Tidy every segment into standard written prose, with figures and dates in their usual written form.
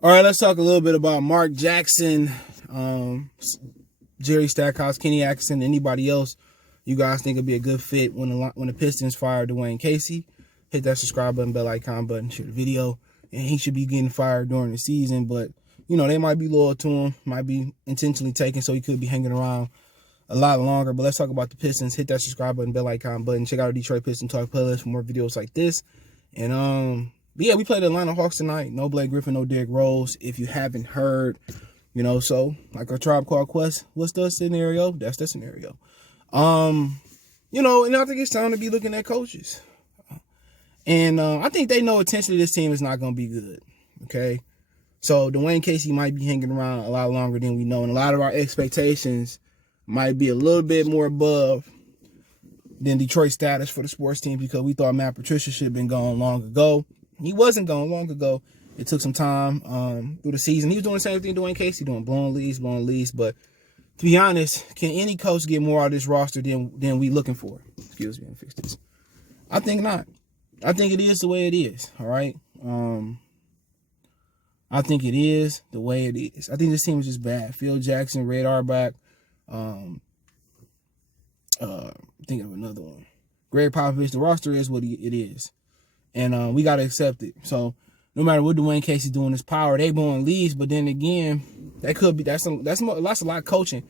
All right, let's talk a little bit about Mark Jackson, Jerry Stackhouse, Kenny Atkinson, anybody else you guys think would be a good fit when the Pistons fire Dwane Casey. Hit that subscribe button, bell icon button, share the video, and he should be getting fired during the season. But they might be loyal to him, might be intentionally taken, so he could be hanging around a lot longer. But let's talk about the Pistons. Hit that subscribe button, bell icon button. Check out our Detroit Piston Talk playlist for more videos like this. And but yeah, we played the Atlanta Hawks tonight. No Blake Griffin, no Derrick Rose. If you haven't heard, so like a Tribe Called Quest, what's the scenario? That's the scenario. And I think it's time to be looking at coaches. And I think they know essentially this team is not going to be good. Okay. So Dwane Casey might be hanging around a lot longer than we know. And a lot of our expectations might be a little bit more above than Detroit status for the sports team, because we thought Matt Patricia should have been gone long ago. He wasn't gone long ago. It took some time through the season. He was doing the same thing Dwane Casey doing, blowing leads. But to be honest, can any coach get more out of this roster than we looking for? Excuse me, let me fix this. I think not. I think it is the way it is, all right? I think it is the way it is. I think this team is just bad. Phil Jackson, Red Auerbach, thinking of another one. Greg Popovich, the roster is what it is. And we got to accept it. So no matter what Dwane Casey doing his power, they blowing leads. But then again, that's a lot of coaching.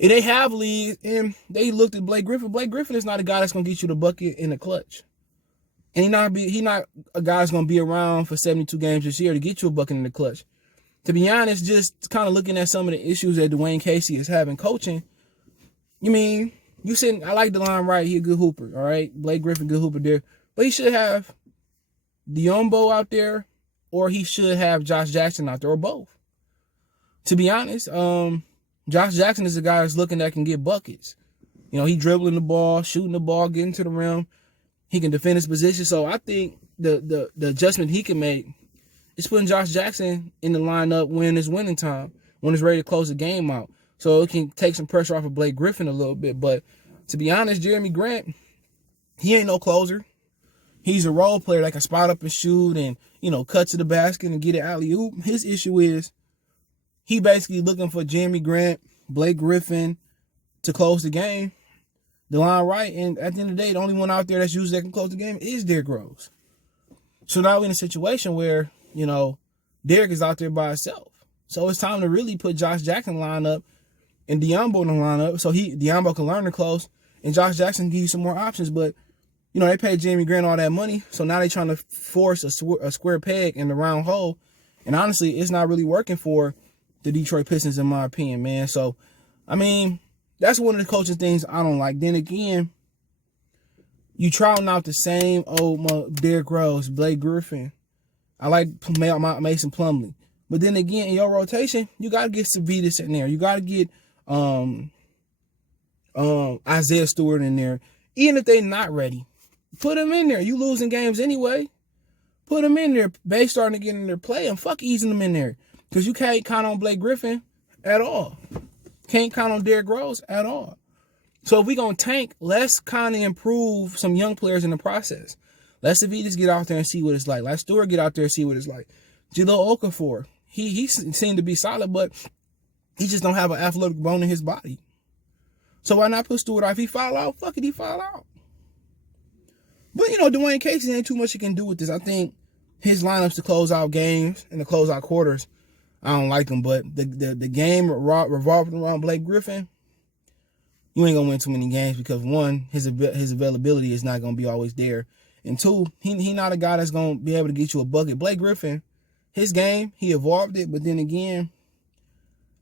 And they have leads, and they looked at Blake Griffin. Blake Griffin is not a guy that's going to get you the bucket in the clutch. And he not a guy that's going to be around for 72 games this year to get you a bucket in the clutch. To be honest, just kind of looking at some of the issues that Dwane Casey is having coaching, I like DeLon Wright, he a good hooper, all right? Blake Griffin, good hooper there. But he should have Diombo out there, or he should have Josh Jackson out there, or both. To be honest, Josh Jackson is a guy that's looking that can get buckets. He dribbling the ball, shooting the ball, getting to the rim. He can defend his position. So I think the adjustment he can make is putting Josh Jackson in the lineup when it's winning time, when it's ready to close the game out. So it can take some pressure off of Blake Griffin a little bit. But to be honest, Jeremy Grant, he ain't no closer. He's a role player that can spot up and shoot and, cut to the basket and get an alley-oop. His issue is he basically looking for Jeremy Grant, Blake Griffin to close the game. DeLon Wright, and at the end of the day, the only one out there that's usually that can close the game is Derrick Rose. So now we're in a situation where, Derrick is out there by himself. So it's time to really put Josh Jackson line up and Diombo in the lineup so Diombo can learn to close and Josh Jackson can give you some more options. But, they paid Jeremy Grant all that money, so now they're trying to force a square peg in the round hole. And honestly, it's not really working for the Detroit Pistons, in my opinion, man. So, that's one of the coaching things I don't like. Then again, you trying out the same old Derrick Rose, Blake Griffin. I like Mason Plumlee. But then again, in your rotation, you got to get Savitas in there. You got to get Isaiah Stewart in there. Even if they're not ready, put them in there. You losing games anyway. Put them in there. They starting to get in their play, and fuck easing them in there. Because you can't count on Blake Griffin at all. Can't count on Derrick Rose at all. So if we're going to tank, let's kind of improve some young players in the process. Let Savitas get out there and see what it's like. Let Stewart get out there and see what it's like. Jahlil Okafor, he seemed to be solid, but he just don't have an athletic bone in his body. So why not put Stewart out? If he foul out, fuck it, he foul out. But, Dwane Casey ain't too much he can do with this. I think his lineups to close out games and to close out quarters, I don't like them. But the game revolving around Blake Griffin, you ain't going to win too many games because, one, his availability is not going to be always there. And two, he not a guy that's going to be able to get you a bucket. Blake Griffin, his game, he evolved it. But then again,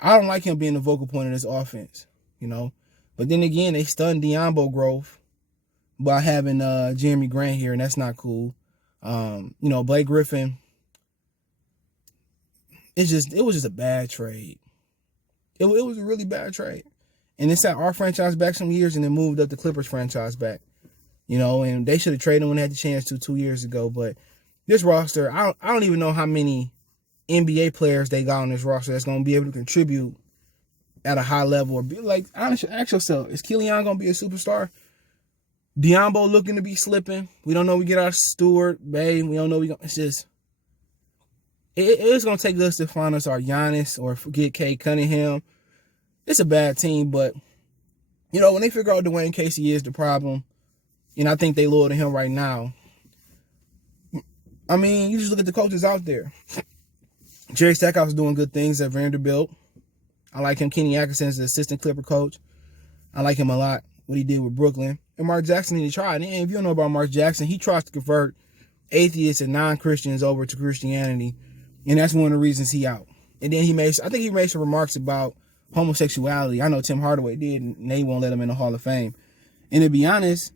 I don't like him being the vocal point of this offense, But then again, they stunned Diombo growth by having Jeremy Grant here, and that's not cool. Blake Griffin, it was just a bad trade. It was a really bad trade. And it set our franchise back some years and then moved up the Clippers franchise back. And they should have traded him when they had the chance to 2 years ago. But this roster, I don't even know how many NBA players they got on this roster that's going to be able to contribute at a high level or be like, honestly, ask yourself, is Killian going to be a superstar? Diombo looking to be slipping. We don't know we get our Stewart, Bay. We don't know it's just, it's going to take us to find us our Giannis or get Cade Cunningham. It's a bad team, but, when they figure out Dwane Casey is the problem, and I think they loyal to him right now, I mean, you just look at the coaches out there. Jerry Stackhouse is doing good things at Vanderbilt. I like him. Kenny Atkinson is the assistant Clipper coach. I like him a lot, what he did with Brooklyn. And Mark Jackson, he tried. And if you don't know about Mark Jackson, he tries to convert atheists and non-Christians over to Christianity. And that's one of the reasons he out. And then I think he made some remarks about homosexuality. I know Tim Hardaway did, and they won't let him in the Hall of Fame. And to be honest,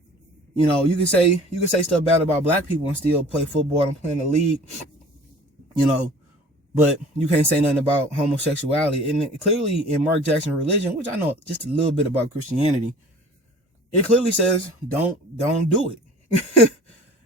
you can say stuff bad about black people and still play football and play in the league, but you can't say nothing about homosexuality. And clearly in Mark Jackson's religion, which I know just a little bit about Christianity, it clearly says don't do it.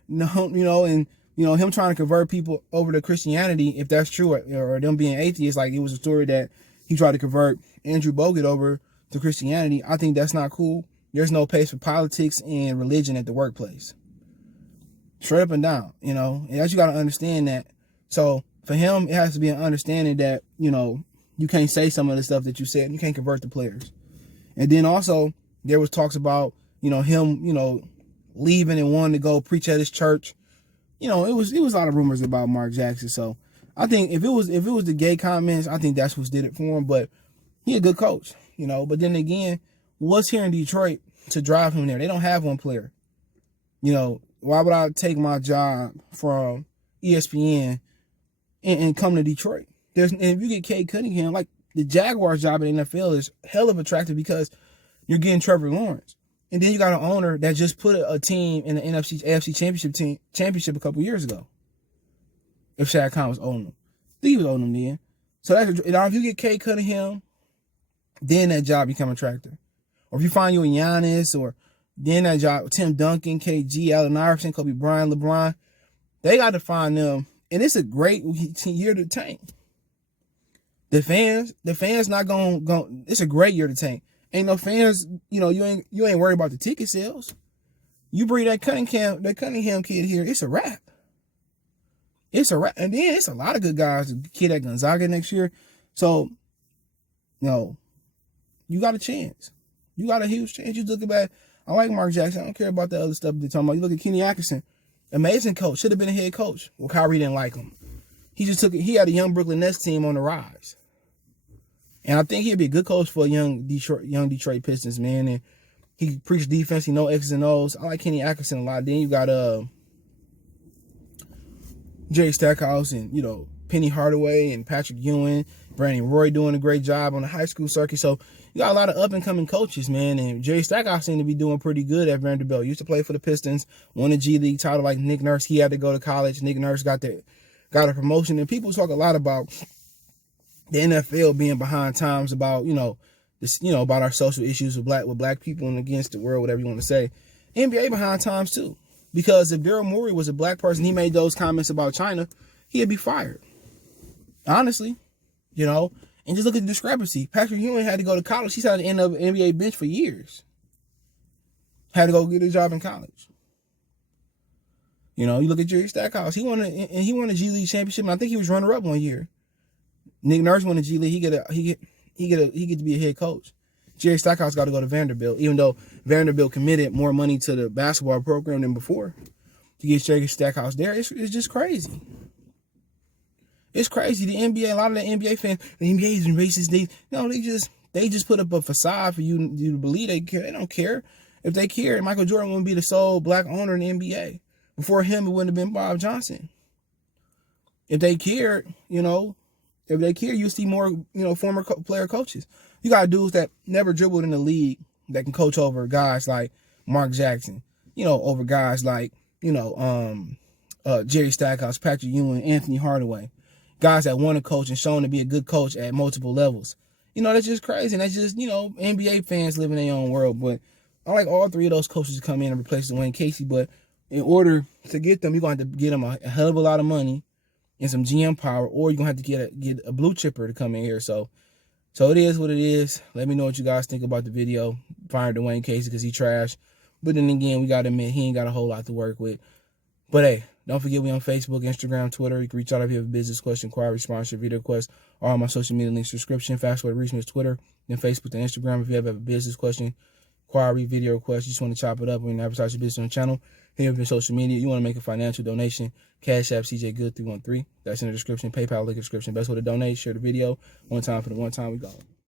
No, and him trying to convert people over to Christianity, if that's true, or them being atheists, like it was a story that he tried to convert Andrew Bogut over to Christianity. I think that's not cool. There's no place for politics and religion at the workplace. Straight up and down, and you got to understand that. So for him, it has to be an understanding that, you can't say some of the stuff that you said, and you can't convert the players. And then also, there was talks about, him, leaving and wanting to go preach at his church. It was a lot of rumors about Mark Jackson. So I think if it was the gay comments, I think that's what did it for him. But he a good coach, But then again, what's here in Detroit to drive him there? They don't have one player. Why would I take my job from ESPN and come to Detroit? And if you get Cade Cunningham, like the Jaguars job in the NFL is hell of attractive because you're getting Trevor Lawrence. And then you got an owner that just put a team in the AFC championship a couple years ago. If Shad Khan was owning them. I think he was owning them then. So if you get Cade Cunningham, then that job become attractive. Or if you find you a Giannis, or then that job, Tim Duncan, KG, Allen Iverson, Kobe Bryant, LeBron, they got to find them. And it's a great year to tank. The fans not going to, it's a great year to tank. Ain't no fans, you ain't worried about the ticket sales. You bring that Cunningham kid here, it's a wrap. It's a wrap. And then it's a lot of good guys, the kid at Gonzaga next year. So, you got a chance. You got a huge chance. You look at, I like Mark Jackson. I don't care about the other stuff they're talking about. You look at Kenny Atkinson, amazing coach, should have been a head coach. Well, Kyrie didn't like him. He had a young Brooklyn Nets team on the rise. And I think he'd be a good coach for a young Detroit Pistons, man. And he preached defense. He knows X's and O's. I like Kenny Atkinson a lot. Then you got Jerry Stackhouse and, Penny Hardaway and Patrick Ewing, Brandon Roy doing a great job on the high school circuit. So you got a lot of up-and-coming coaches, man. And Jerry Stackhouse seemed to be doing pretty good at Vanderbilt. Used to play for the Pistons, won a G League title like Nick Nurse. He had to go to college. Nick Nurse got a promotion. And people talk a lot about the NFL being behind times about, about our social issues with black people and against the world, whatever you want to say. NBA behind times too. Because if Daryl Morey was a black person, he made those comments about China, he'd be fired. Honestly, and just look at the discrepancy. Patrick Ewing had to go to college. He's had to end up NBA bench for years. Had to go get a job in college. You look at Jerry Stackhouse. He won a G League championship, and I think he was runner-up one year. Nick Nurse won a G League. He get to be a head coach. Jerry Stackhouse got to go to Vanderbilt, even though Vanderbilt committed more money to the basketball program than before. To get Jerry Stackhouse there, it's just crazy. It's crazy. The NBA, a lot of the NBA fans, the NBA is racist. They just put up a facade for you to believe they care. They don't care. If they cared, Michael Jordan wouldn't be the sole black owner in the NBA. Before him, it wouldn't have been Bob Johnson. If they cared, you see more, former player coaches. You got dudes that never dribbled in the league that can coach over guys like Mark Jackson, over guys like, Jerry Stackhouse, Patrick Ewing, Anthony Hardaway. Guys that want to coach and shown to be a good coach at multiple levels. That's just crazy. And that's just, NBA fans live in their own world. But I like all three of those coaches to come in and replace Dwane Casey. But in order to get them, you're going to have to get them a hell of a lot of money and some GM power, or you're going to have to get a blue chipper to come in here. So it is what it is. Let me know what you guys think about the video. Fired Dwane Casey because he trash. But then again, we got to admit, he ain't got a whole lot to work with. But hey, Don't forget we on Facebook, Instagram, Twitter. You can reach out if you have a business question, inquiry, sponsorship, video request, all my social media links, description. Fast way to reach me is Twitter, then Facebook, then Instagram. If you ever have a business question, inquiry, video request, you just want to chop it up and advertise your business on the channel, hit up your social media. You want to make a financial donation, Cash App CJ Good 313. That's in the description. PayPal link in the description. Best way to donate. Share the video. One time for the one time. We go.